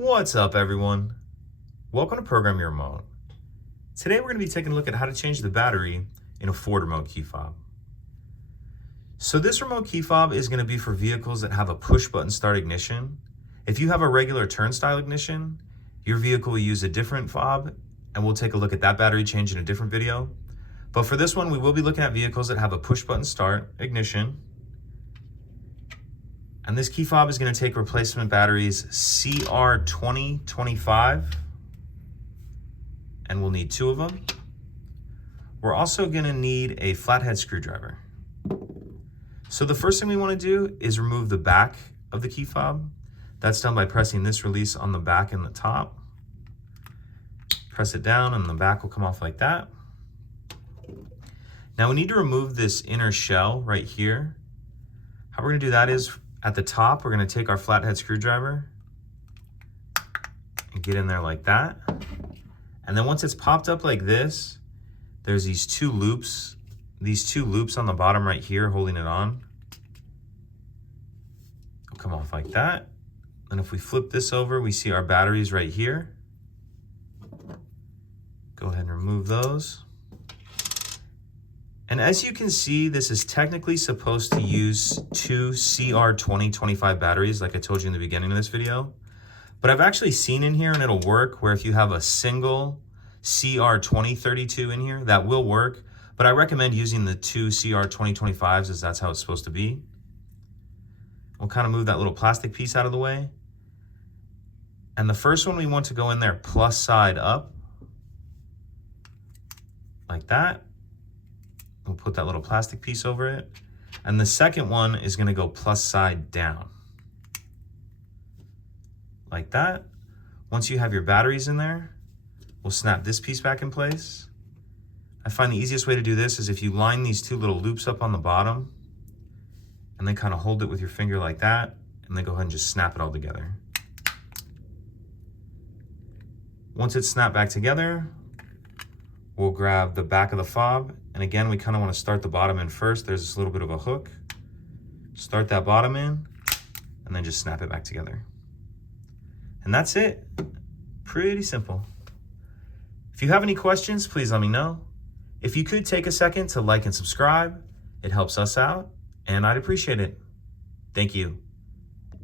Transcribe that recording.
What's up, everyone? Welcome to Program Your Remote. Today we're going to be taking a look at how to change the battery in a Ford remote key fob. So this remote key fob is going to be for vehicles that have a push button start ignition. If you have a regular turnstile ignition, your vehicle will use a different fob, and we'll take a look at that battery change in a different video. But for this one, we will be looking at vehicles that have a push button start ignition. And this key fob is going to take replacement batteries CR2025, and we'll need 2 of them. We're also going to need a flathead screwdriver. So the first thing we want to do is remove the back of the key fob. That's done by pressing this release on the back and the top. Press it down and the back will come off like that. Now we need to remove this inner shell right here. How we're going to do that is, at the top, we're going to take our flathead screwdriver and get in there like that. And then once it's popped up like this, there's these two loops on the bottom right here holding it on. It'll come off like that. And if we flip this over, we see our batteries right here. Go ahead and remove those. And as you can see, this is technically supposed to use 2 CR2025 batteries, like I told you in the beginning of this video. But I've actually seen in here, and it'll work, where if you have a single CR2032 in here, that will work. But I recommend using the 2 CR2025s, as that's how it's supposed to be. We'll kind of move that little plastic piece out of the way. And the first one, we want to go in there plus side up, like that. We'll put that little plastic piece over it. And the second one is going to go plus side down, like that. Once you have your batteries in there, we'll snap this piece back in place. I find the easiest way to do this is if you line these 2 little loops up on the bottom and then kind of hold it with your finger like that, and then go ahead and just snap it all together. Once it's snapped back together, we'll grab the back of the fob. And again, we kind of want to start the bottom in first. There's this little bit of a hook. Start that bottom in, and then just snap it back together. And that's it. Pretty simple. If you have any questions, please let me know. If you could take a second to like and subscribe, it helps us out, and I'd appreciate it. Thank you.